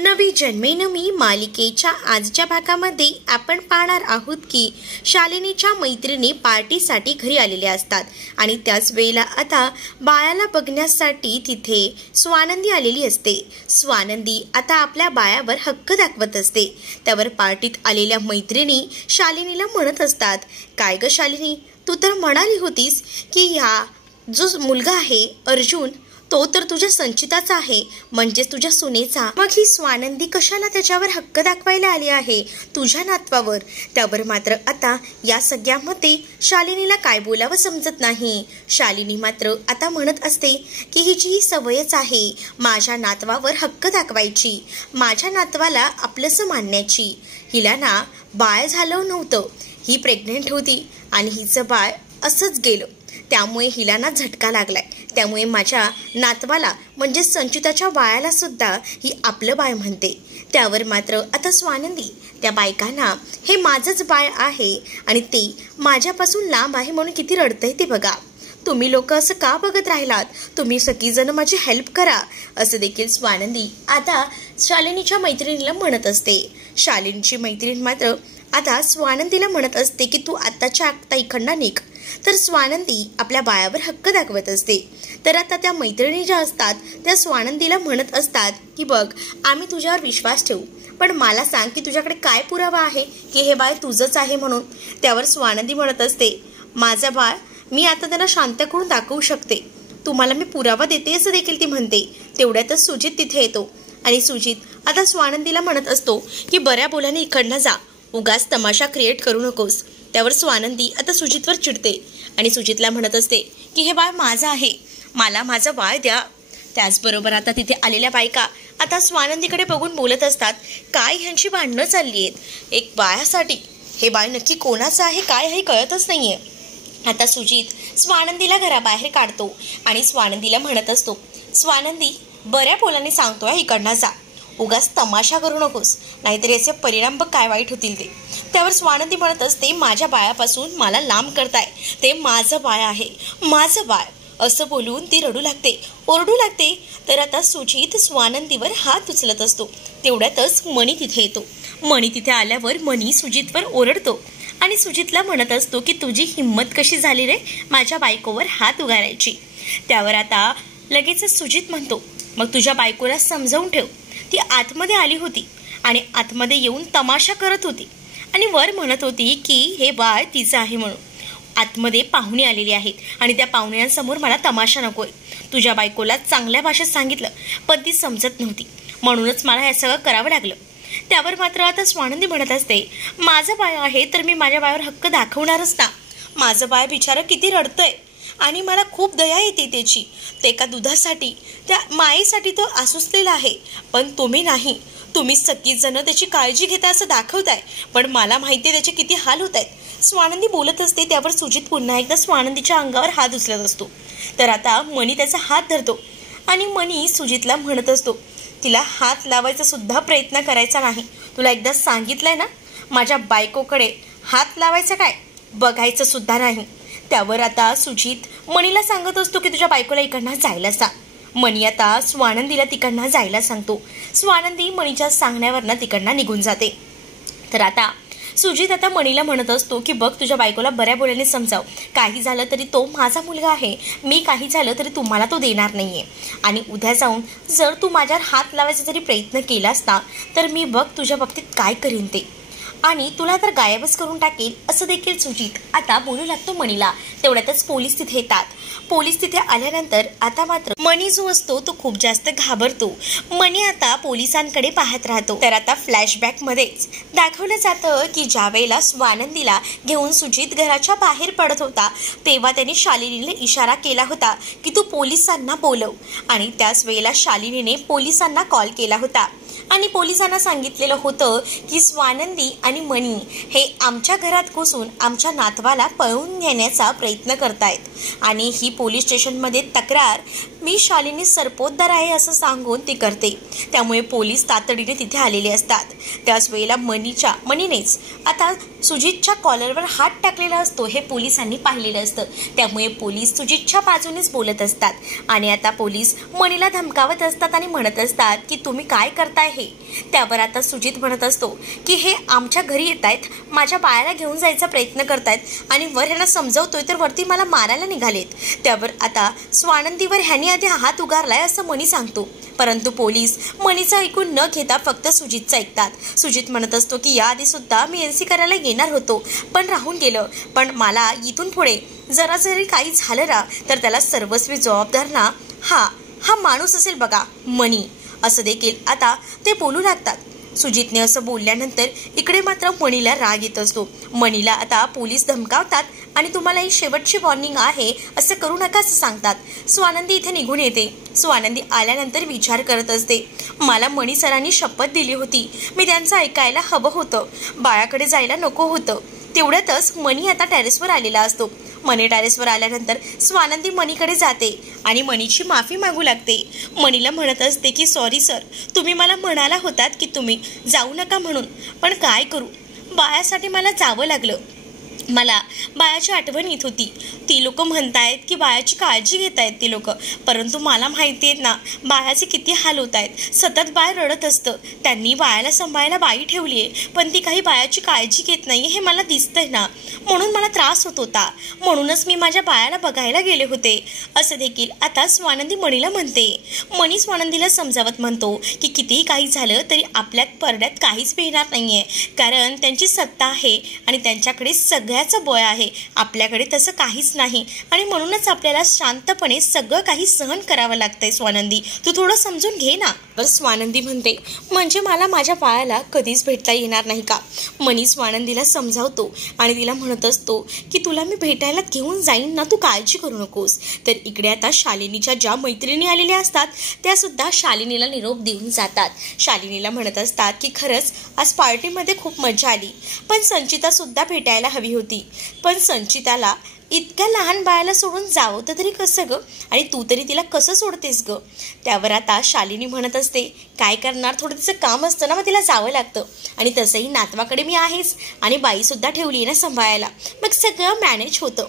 नवी जन्मेनवी मालिकेच्या आजच्या भागामध्ये आपण पाहणार आहोत की शालिनीच्या मैत्रिणी पार्टीसाठी घरी आलेल्या असतात आणि त्याच वेळेला आता बाळाला बघण्यासाठी तिथे स्वानंदी आलेली असते। स्वानंदी आता आपल्या बाळावर हक्क दाखवत असते। त्यावर पार्टीत आलेल्या मैत्रिणी शालिनीला म्हणत असतात, काय ग शालिनी, तू तर म्हणाली होतीस की ह्या जो मुलगा आहे अर्जुन तो तर तुझ्या संचिताचा आहे, म्हणजे तुझ्या सुनेचा, मग ही स्वानंदी कशाला त्याच्यावर हक्क दाखवायला आली आहे तुझ्या नातवावर। त्यावर मात्र आता या सगळ्यामध्ये शालिनीला काय बोलावं समजत नाही। शालिनी मात्र आता म्हणत असते की हिची ही सवयच आहे माझ्या नातवावर हक्क दाखवायची, माझ्या नातवाला आपलंसं मानण्याची। हिला ना बाळ झालं नव्हतं, ही प्रेग्नेंट होती आणि हिचं बाळ असंच गेलं, त्यामुळे हिला ना झटका लागलाय, त्यामुळे माझ्या नातवाला म्हणजे संचिताच्या बाळाला सुद्धा ही आपलं बाळ म्हणते। त्यावर मात्र आता स्वानंदी त्या बायकांना हे माझंच बाळ आहे आणि ते माझ्यापासून लांब आहे म्हणून किती रडतंय ते बघा, तुम्ही लोक असं का बघत राहिलात, तुम्ही सगळीजण माझी हेल्प करा, असं देखील स्वानंदी आता शालिनीच्या मैत्रिणीला म्हणत असते। शालिनीची मैत्रीण मात्र आता स्वानंदीला म्हणत असते की तू आत्ताच्या आत्ता इकडनं निघ। तर स्वानंदी आपल्या बाळावर हक्क दाखवत असते। तर आता त्या मैत्रिणी ज्या असतात त्या स्वानंदीला म्हणत असतात की बघ, आम्ही तुझ्यावर विश्वास ठेवू, पण मला सांग की तुझ्याकडे काय पुरावा आहे की हे बाळ तुझंच आहे म्हणून। त्यावर स्वानंदी म्हणत असते, माझं बाळ मी आता त्यांना शांत करून दाखवू शकते, तुम्हाला मी पुरावा देते असं देखील ती म्हणते। तेवढ्यातच सुजित तिथे येतो आणि सुजित आता स्वानंदीला म्हणत असतो की बऱ्या बोलाने इकडनं जा, उगाच तमाशा क्रिएट करू नकोस। त्यावर स्वानंदी आता सुजितवर चिडते आणि सुजितला म्हणत असते की हे बाळ माझं आहे, मला माझं बाळ द्या। त्याचबरोबर आता तिथे आलेल्या बायका आता स्वानंदीकडे बघून बोलत असतात, काय ह्यांची भांडणं चालली आहेत एक बाळासाठी, हे बाळ नक्की कोणाचं आहे काय हे कळतच नाहीये। आता सुजित स्वानंदीला घराबाहेर काढतो आणि स्वानंदीला म्हणत असतो, स्वानंदी बऱ्या बोलाने सांगतोय इकडनं जा, उगाच तमाशा करू नकोस, नाहीतर याचे परिणाम बघ काय वाईट होतील ते। त्यावर स्वानंदी म्हणत असते, माझ्या बाळापासून मला लांब करताय, ते माझं बाळ आहे, माझं बाळ, असं बोलून ती रडू लागते, ओरडू लागते। तर आता सुजित स्वानंदीवर हात उचलत असतो। तेवढ्यातच मणी तिथे येतो। मणी तिथे आल्यावर मणी सुजितवर ओरडतो आणि सुजितला म्हणत असतो की तुझी हिंमत कशी झाली रे माझ्या बायकोवर हात उगारायची। त्यावर आता लगेच सुजित म्हणतो, मग तुझ्या बायकोला समजावून ठेव, ती आतमध्ये आली होती आणि आतमध्ये येऊन तमाशा करत होती आणि वर म्हणत होती की हे बाळ तिचं आहे म्हणून। आतमध्ये पाहुणे आलेली आहेत आणि त्या पाहुण्यांसमोर मला तमाशा नकोय। तुझ्या बायकोला चांगल्या भाषेत सांगितलं पण ती समजत नव्हती, म्हणूनच मला हे सगळं करावं लागलं। त्यावर मात्र आता स्वानंदी म्हणत असते, माझं बाळ आहे तर मी माझ्या बाळावर हक्क दाखवणारच ना, माझं बाळ बिचारं किती रडतंय आणि मला खूप दया येते त्याची, ते एका दुधासाठी त्या मायेसाठी तो आसुसलेला आहे, पण तुम्ही नाही, तुम्ही सगळीच जण त्याची काळजी घेता असं दाखवताय, पण मला माहिती आहे त्याचे किती हाल होत आहेत। स्वानंदी बोलत असते त्यावर सुजित पुन्हा एकदा स्वानंदीच्या अंगावर हात उचलत असतो। तर आता मणी त्याचा हात धरतो आणि मणी सुजितला म्हणत असतो, तिला हात लावायचा सुद्धा प्रयत्न करायचा नाही, तुला एकदा सांगितलंय ना, माझ्या बायकोकडे हात लावायचं काय बघायचं सुद्धा नाही। त्यावर आता सुजित मणीला सांगत असतो की तुझ्या बायकोला इकडनं जायला सांग। मणी आता स्वानंदीला तिकडनं जायला सांगतो। स्वानंदी मणीच्या सांगण्यावरनं तिकडनं निघून जाते। तर आता सुजित आता मणीला म्हणत असतो की बघ, तुझ्या बायकोला बऱ्या बोलाने समजाव, काही झालं तरी तो माझा मुलगा आहे, मी काही झालं तरी तुम्हाला तो देणार नाहीये आणि उद्या जाऊन जर तू माझ्यावर हात लावायचा जरी प्रयत्न केला असता तर मी बघ तुझ्या बाबतीत काय करीन ते, आणि तुला तर गायबच करून टाकेल, असं देखील सुजित आता बोलू लागतो मणीला। तेवढ्यातच पोलीस तिथे येतात। पोलीस तिथे आल्यानंतर आता मात्र मणी जो असतो तो खूप जास्त घाबरतो। मणी आता पोलिसांकडे पाहत राहतो। तर आता फ्लॅशबॅक मध्येच दाखवलं जातं की ज्या वेळेला स्वानंदीला घेऊन सुजित घराच्या बाहेर पडत होता तेव्हा त्याने शालिनीने इशारा केला होता की तू पोलिसांना बोलव, आणि त्याच वेळेला शालिनीने पोलिसांना कॉल केला होता आणि पोलिसांना सांगितलेलं होतं की स्वानंदी आणि मणी हे आमच्या घरात घुसून आमच्या नातवाला पळवून नेण्याचा प्रयत्न करतायत आणि ही पोलीस स्टेशनमध्ये तक्रार मी शालिनी सरपोतदार आहे असं सांगून ती करते। त्यामुळे पोलीस तातडीने तिथे आलेले असतात। त्याच वेळेला मणीनेच आता सुजितच्या कॉलरवर हात टाकलेला असतो हे पोलिसांनी पाहिलेलं असतं। त्यामुळे पोलीस सुजितच्या बाजूनेच बोलत असतात आणि आता पोलीस मणीला धमकावत असतात आणि म्हणत असतात की तुम्ही काय करताय आहे. त्यावर आता सुजित म्हणत असतो की हे आमच्या घरी येत आहेत, माझ्या बाळाला घेऊन जायचा प्रयत्न करतायत आणि वर ह्यांना समजवतोय तर वरती मला मारायला निघालेत. त्यावर आता स्वानंदीवर ह्यांनी आधी हात उगारलाय असं मनी सांगतो. परंतु पोलीस मनीचं ऐकून न घेता फक्त सुजितचं ऐकतात. सुजित म्हणत असतो की याआधी सुद्धा मी एनसी करायला येणार होतो पण राहून गेलं. पण मला इथून पुढे जरा जरी काही झालं ना तर त्याला सर्वस्वी जबाबदार ना हा माणूस असेल बघा, मनी, असं देखील आता ते बोलू लागतात. सुजितने असं बोलल्यानंतर इकडे मात्र मनीला राग येत असतो. मनीला आता पोलीस धमकावतात आणि तुम्हाला ही शेवटची वॉर्निंग आहे, असं करू नका असं सांगतात. स्वानंदी इथे निघून येते. स्वानंदी आल्यानंतर विचार करत असते, मला मणी सरांनी शपथ दिली होती, मी त्यांचं ऐकायला हवं होतं, बाळाकडे जायला नको होतं. तेवढ्यातच मनी आता टेरेसवर आलेला असतो. मनी टेरेसवर आल्यानंतर स्वानंदी मनीकडे जाते आणि मनीची माफी मागू लागते. मनीला म्हणत असते की सॉरी सर, तुम्ही मला म्हणाला होतात की तुम्ही जाऊ नका म्हणून, पण काय करू, बाळासाठी मला जावं लागलं. मला बाळाची आठवण येत होती. ती लोक म्हणतायत की बाळाची काळजी घेत आहेत ती लोक, परंतु मला माहिती आहेत ना बाळाचे किती हाल होत आहेत. सतत बाळ रडत असतं. त्यांनी बाळाला सांभाळायला बाई ठेवली आहे पण ती काही बाळाची काळजी घेत नाही हे मला दिसतंय ना, म्हणून मला त्रास होत होता, म्हणूनच मी माझ्या बाळाला बघायला गेले होते, असं देखील आता स्वानंदी मणीला म्हणते. मणी स्वानंदीला समजावत म्हणतो की कितीही काही झालं तरी आपल्यात परड्यात काहीच मिळणार नाहीये, कारण त्यांची सत्ता आहे आणि त्यांच्याकडे सगळ्याचं बळ आहे, आपल्याकडे तसं काहीच नाही आणि म्हणूनच आपल्याला शांतपणे सगळं काही सहन करावं लागतंय. स्वानंदी, तू थोडं समजून घे ना. तर स्वानंदी म्हणते, म्हणजे मला माझ्या बाळाला कधीच भेटता येणार नाही का? मनी स्वानंदीला समजावतो आणि तिला म्हणत असतो की तुला मी भेटायला घेऊन जाईन ना, तू काळजी करू नकोस. तर इकडे आता शालिनीच्या ज्या मैत्रिणी आलेल्या असतात त्या सुद्धा शालिनीला निरोप देऊन जातात. शालिनीला म्हणत असतात की खरंच आज पार्टीमध्ये खूप मजा आली, पण संचिता सुद्धा भेटायला हवी होती, पण संचिताला इतक्या लहान बाळाला सोडून जावं तर तरी कसं ग, आणि तू तरी तिला कसं सोडतेस ग? त्यावर आता शालिनी म्हणत असते, काय करणार, थोडं तिचं काम असतं ना, मग तिला जावं लागतं, आणि तसंही नातवाकडे मी आहेच आणि बाईसुद्धा ठेवली आहे ना सांभाळायला, मग सगळं मॅनेज होतं,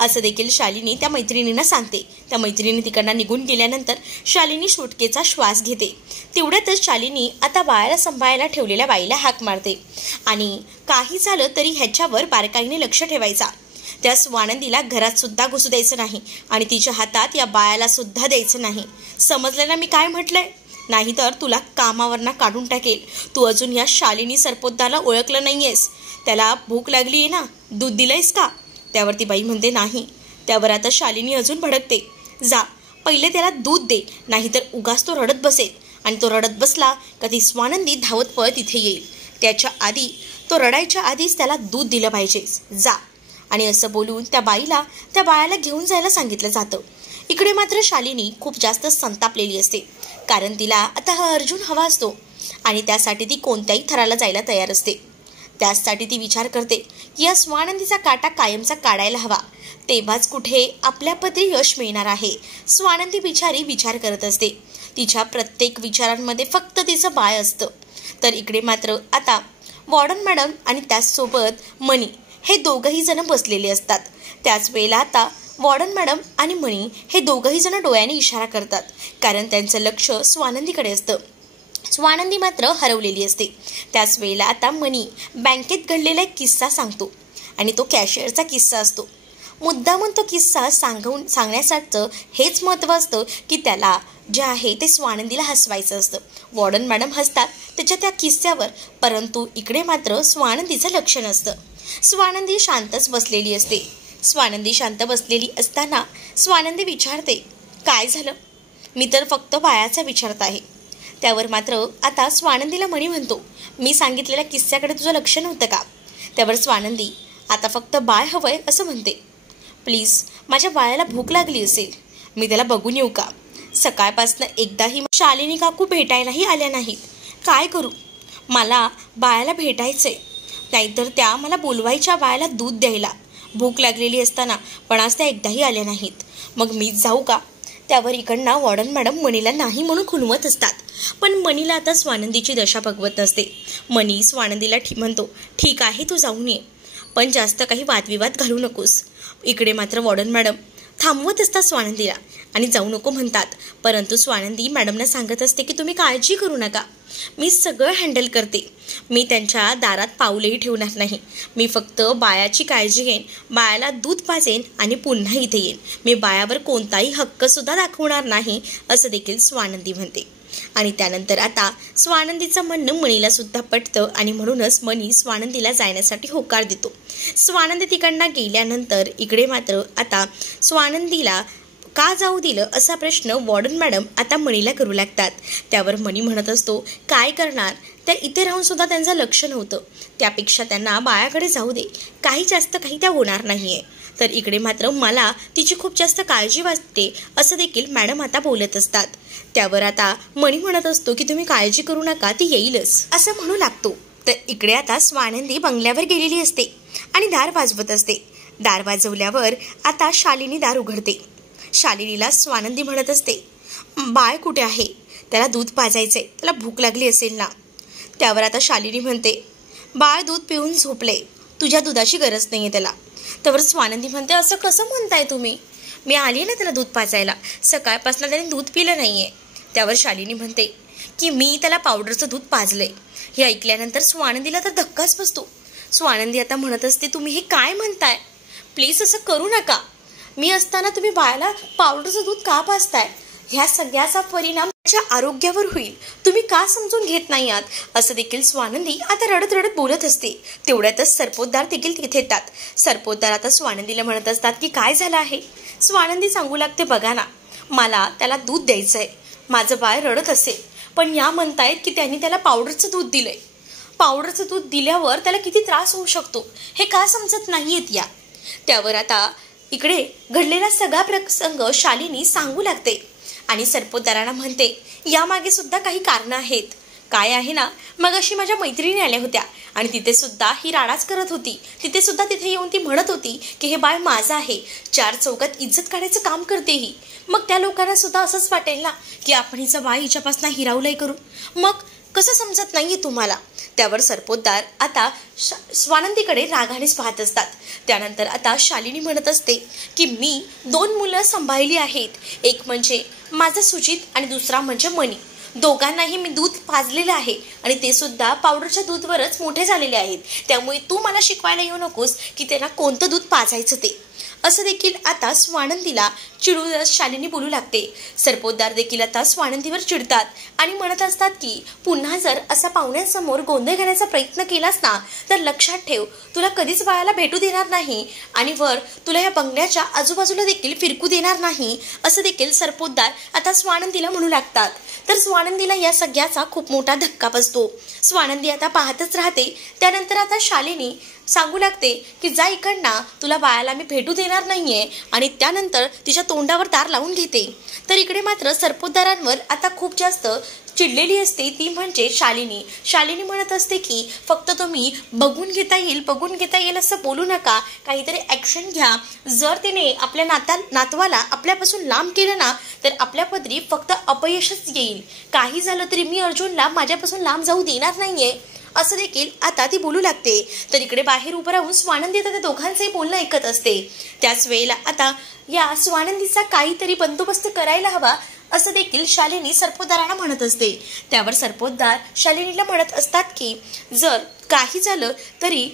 असं देखील शालिनी त्या मैत्रिणींना सांगते. त्या मैत्रिणी तिकडनं निघून गेल्यानंतर शालिनी सुटकेचा श्वास घेते. तेवढ्यातच शालिनी आता बाळाला सांभाळायला ठेवलेल्या बाईला हाक मारते आणि काही झालं तरी ह्याच्यावर बारकाईने लक्ष ठेवायचा. त्या स्वानंदीला घरात सुद्धा घुसू द्यायचं नाही आणि तिच्या हातात या बाळाला सुद्धा द्यायचं नाही. समजलं ना मी काय म्हटलंय? नाहीतर तुला कामावरनं काढून टाकेल. तू अजून या शालिनी सरपोतदारला ओळखलं नाहीयेस, त्याला भूक लागली आहे ना, दूध दिलंयस का? त्यावर ती बाई म्हणते नाही. त्यावर आता शालिनी अजून भडकते, जा पहिले त्याला दूध दे, नाहीतर उगाच तो रडत बसेल आणि तो रडत बसला का ती स्वानंदी धावत पळत इथे येईल. त्याच्या आधी तो रडायच्या आधीच त्याला दूध दिलं पाहिजे, जा. आणि असं बोलून त्या बाळाला घेऊन जायला सांगितलं जातं. इकडे मात्र शालिनी खूप जास्त संतापलेली असते, कारण तिला आता हा अर्जुन हवा असतो आणि त्यासाठी ती कोणत्याही थराला जायला तयार असते. त्यासाठी ती विचार करते की या स्वानंदीचा काटा कायमचा काढायला हवा, तेव्हाच कुठे आपल्या पदरी यश मिळणार आहे. स्वानंदी बिचारी विचार करत असते. तिच्या प्रत्येक विचारांमध्ये फक्त तिचं बाळ असतं. तर इकडे मात्र आता वॉर्डन मॅडम आणि त्याचसोबत मनी हे दोघंही जण बसलेले असतात. त्याच वेळेला आता वॉर्डन मॅडम आणि मनी हे दोघंही जण डोळ्याने इशारा करतात, कारण त्यांचं लक्ष स्वानंदीकडे असतं. स्वानंदी मात्र हरवलेली असते. त्याच वेळेला आता मनी बँकेत घडलेला एक किस्सा सांगतो आणि तो कॅशियरचा किस्सा असतो. मुद्दामून तो किस्सा सांगण्यासाठीचं हेच महत्त्व असतं की त्याला जे आहे ते स्वानंदीला हसवायचं असतं. वॉर्डन मॅडम हसतात त्याच्या त्या किस्स्यावर, परंतु इकडे मात्र स्वानंदीचं लक्ष नसतं. स्वानंदी शांतच बसलेली असते. स्वानंदी शांत बसलेली असताना स्वानंदी विचारते, काय झालं? मी तर फक्त बाळाचा विचारत आहे. त्यावर मात्र आता स्वानंदीला मणी म्हणतो, मी सांगितलेल्या किस्स्याकडे तुझं लक्ष नव्हतं का? त्यावर स्वानंदी आता फक्त बाळ हवंय असं म्हणते. प्लीज, माझ्या बाळाला भूक लागली असेल, मी त्याला बघून येऊ का? सकाळपासनं एकदाही शालिनी काकू भेटायलाही आल्या नाहीत. काय करू? मला बाळाला भेटायचंय, नाहीतर त्या मला बोलवायच्या बाळाला दूध द्यायला. भूक लागलेली असताना, पण आज त्या एकदाही आल्या नाहीत. मग मीच जाऊ का? त्यावर इकडनं वॉर्डन मॅडम मनीला नाही म्हणून खुणवत असतात, पण मनीला आता स्वानंदीची दशा बघवत नसते. मनी स्वानंदीला म्हणतो, ठीक आहे तू जाऊन ये, पण जास्त काही वादविवाद घालू नकोस. इकडे मात्र वॉर्डन मॅडम थांबवत असतात स्वानंदीला आणि जाऊ नको म्हणतात, परंतु स्वानंदी मॅडमना सांगत असते की तुम्ही काळजी करू नका, मी सगळं हँडल करते, मी त्यांच्या दारात पाऊलही ठेवणार नाही, मी फक्त बायाची काळजी घेईन, बायाला दूध पाजेन आणि पुन्हा इथे येईन, मी बायावर कोणताही हक्कसुद्धा दाखवणार नाही, असं देखील स्वानंदी म्हणते. आणि त्यानंतर आता स्वानंदीचं म्हणणं मणीला सुद्धा पटतं आणि म्हणूनच मणी स्वानंदीला जाण्यासाठी होकार देतो. स्वानंदी तिकडनं गेल्यानंतर इकडे मात्र आता स्वानंदीला का जाऊ दिलं असा प्रश्न वॉर्डन मॅडम आता मणीला करू लागतात. त्यावर मणी म्हणत असतो, काय करणार, त्या इथे राहून सुद्धा त्यांचं लक्ष नव्हतं, त्यापेक्षा त्यांना बायाकडे जाऊ दे, काही जास्त काही त्या होणार नाहीये. तर इकडे मात्र मला तिची खूप जास्त काळजी वाटते असं देखील मॅडम आता बोलत असतात. त्यावर आता मणी म्हणत असतो की तुम्ही काळजी करू नका, ती येईलच असं म्हणू लागतो. तर इकडे आता स्वानंदी बंगल्यावर गेलेली असते आणि दार वाजवत असते. दार वाजवल्यावर आता शालिनी दार उघडते. शालिनीला स्वानंदी म्हणत असते, बाळ कुठे आहे, त्याला दूध पाजायचंय, त्याला भूक लागली असेल ना. त्यावर आता शालिनी म्हणते, बाळ दूध पिऊन झोपले, तुझ्या दुधाची गरज नाहीये त्याला. त्यावर स्वानंदी म्हणते, असं कसं म्हणताय तुम्ही, मी आली ना त्याला दूध पाजायला, सकाळपासून त्याने दूध पिलं नाहीये. त्यावर शालिनी म्हणते की मी त्याला पावडरचं दूध पाजलंय. हे ऐकल्यानंतर स्वानंदीला तर धक्काच बसतो. स्वानंदी आता म्हणत असते, तुम्ही हे काय म्हणताय, प्लीज असं करू नका, मी असताना तुम्ही बाळाला पावडरचं दूध का पाजताय, ह्या सगळ्याचा परिणाम त्याच्या आरोग्यावर होईल, तुम्ही का समजून घेत नाही आहात, असं देखील स्वानंदी आता रडत रडत बोलत असते. तेवढ्यातच सरपोतदार देखील तिथे येतात. सरपोतदार आता स्वानंदीला म्हणत असतात की काय झालं आहे. स्वानंदी सांगू लागते, बघा ना, मला त्याला दूध द्यायचंय, माझं बाळ रडत असेल, पण या म्हणतायत की त्यांनी त्याला पावडरचं दूध दिलंय, पावडरचं दूध दिल्यावर त्याला किती त्रास होऊ शकतो, हे का समजत नाहीयेत या. त्यावर आता इकडे घडलेला सगळा प्रसंग शालिनी सांगू लागते आणि सरपोतदारांना म्हणते, यामागे सुद्धा काही कारणं आहेत. काय आहे ना, मग अशी माझ्या मैत्रिणी आल्या होत्या आणि तिथे सुद्धा ही राडाच करत होती, तिथे येऊन ती म्हणत होती की हे बाळ माझं आहे, चार चौकात इज्जत काढायचं काम करते ही. मग त्या लोकांना सुद्धा असंच वाटेल ना की आपण हिचं बाळ हिच्यापासून हिरावलंय करू, मग कसं समजत नाहीये तुम्हाला. त्यावर सरपोतदार आता स्वानंदीकडे रागानेच पाहत असतात. त्यानंतर आता शालिनी म्हणत असते की मी 2 मुलं सांभाळली आहेत, एक म्हणजे माझा सुजित आणि दुसरा म्हणजे मणी, दोघांनाही मी दूध पाजलेलं आहे आणि ते सुद्धा पावडरच्या दूधवरच मोठे झालेले आहेत, त्यामुळे तू मला शिकवायला येऊ नकोस की त्यांना कोणतं दूध पाजायचं ते, असं देखील आता स्वानंदीला चिडून शालिनी बोलू लागते. सरपोतदार देखील आता स्वानंदीवर चिडतात आणि म्हणत असतात की पुन्हा जर असा पाहुण्यांसमोर गोंधळ घालण्याचा प्रयत्न केलास ना तर लक्षात ठेव, तुला कधीच बाळाला भेटू देणार नाही आणि वर तुला या बंगल्याच्या आजूबाजूला देखील फिरकू देणार नाही, असं देखील सरपोतदार आता स्वानंदीला म्हणू लागतात. तर स्वानंदीला या सगळ्याचा खूप मोठा धक्का बसतो. स्वानंदी आता पाहतच राहते. त्यानंतर आता शालिनी सांगू लागते की जा इकडनं, तुला बाळाला मी भेटू देणार नाहीये आणि त्यानंतर तिच्या तोंडावर दार लावून घेते. तर इकडे मात्र सरपोतदारांवर आता खूप जास्त चिडलेली असते ती म्हणजे शालिनी. शालिनी म्हणत असते की फक्त तुम्ही बघून घेता येईल असं बोलू नका, काहीतरी ॲक्शन घ्या. जर तिने आपल्या नातवाला आपल्यापासून लांब केलं ना तर आपल्या पदरी फक्त अपयशच येईल. काही झालं तरी मी अर्जुनला माझ्यापासून लांब जाऊ देणार नाहीये, असं देखील आता ती बोलू लागते. तर इकडे बाहेर उभं राहून स्वानंदी आता त्या दोघांचंही बोलणं ऐकत असते. त्याच वेळेला आता या स्वानंदीचा काहीतरी बंदोबस्त करायला हवा असं देखील शालिनी सरपोतदारांना म्हणत असते. त्यावर सरपोतदार शालिनीला म्हणत असतात की जर काही झालं तरी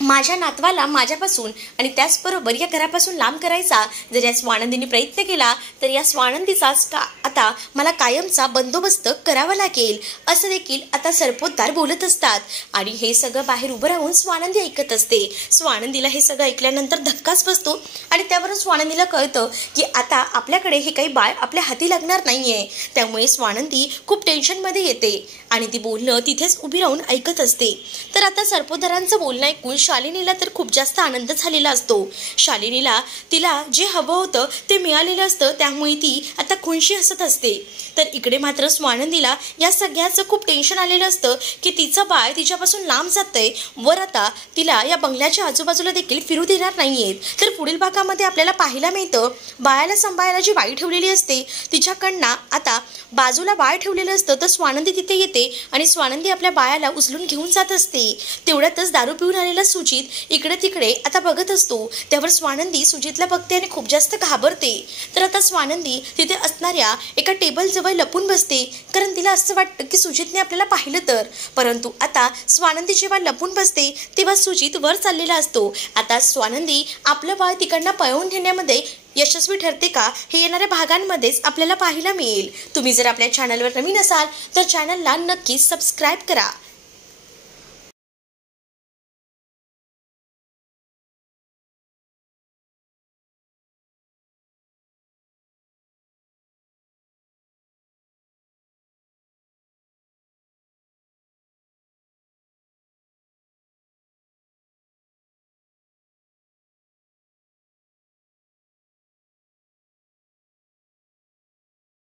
माझ्या नातवाला माझ्यापासून आणि त्याचबरोबर या घरापासून लांब करायचा जर या स्वानंदीने प्रयत्न केला तर या स्वानंदीचाच आता मला कायमचा बंदोबस्त करावा लागेल, असं देखील आता सरपोतदार बोलत असतात. आणि हे सगळं बाहेर उभं राहून स्वानंदी ऐकत असते. स्वानंदीला हे सगळं ऐकल्यानंतर धक्काच बसतो आणि त्यावरून स्वानंदीला कळतं की आता आपल्याकडे हे काही बाळ आपल्या हाती लागणार नाहीये. त्यामुळे स्वानंदी खूप टेन्शनमध्ये येते आणि ती बोलणं तिथेच उभी राहून ऐकत असते. तर आता सरपोतदारांचं बोलणं ऐकून शालिनीला तर खूप जास्त आनंद झालेला असतो. शालिनीला तिला जे हवं होतं ते मिळालेलं असतं, त्यामुळे ती आता खुशी हसत असते. तर इकडे मात्र स्वानंदीला या सगळ्याचं खूप टेन्शन आलेलं असतं की तिचं बाळ तिच्यापासून लांब जातंय, वर आता तिला या बंगल्याच्या आजूबाजूला देखील फिरू देणार नाहीयेत. तर पुढील भागामध्ये आपल्याला पाहायला मिळतं बाळाला सांभाळायला जी बाई ठेवलेली असते तिच्याकडनं आता बाजूला बाळ ठेवलेलं असतं. तर स्वानंदी तिथे येते आणि स्वानंदी आपल्या बाळाला उचलून घेऊन जात असते. तेवढ्यातच दारू पिऊन आलेला सुजित इकडे तिकडे आता बघत असतो त्यावर स्वानंदी सुजितला बघते आणि खूप जास्त घाबरते। तर आता स्वानंदी तिथे असणाऱ्या एका टेबल जवळ लपून बसते, कारण तिला असं वाटतं की सुजितने आपल्याला पाहिलं तर। परंतु आता स्वानंदी जेव्हा लपून बसते तेव्हा सुजित वर चाललेला असतो। आता स्वानंदी आपलं बाळ तिकडनं पळवून नेण्यामध्ये यशस्वी ठरते का हे येणाऱ्या भागांमध्येच आपल्याला पाहायला मिळेल। तुम्ही जर आपल्या चॅनलवर नवीन असाल तर चॅनलला नक्कीच सबस्क्राईब करा।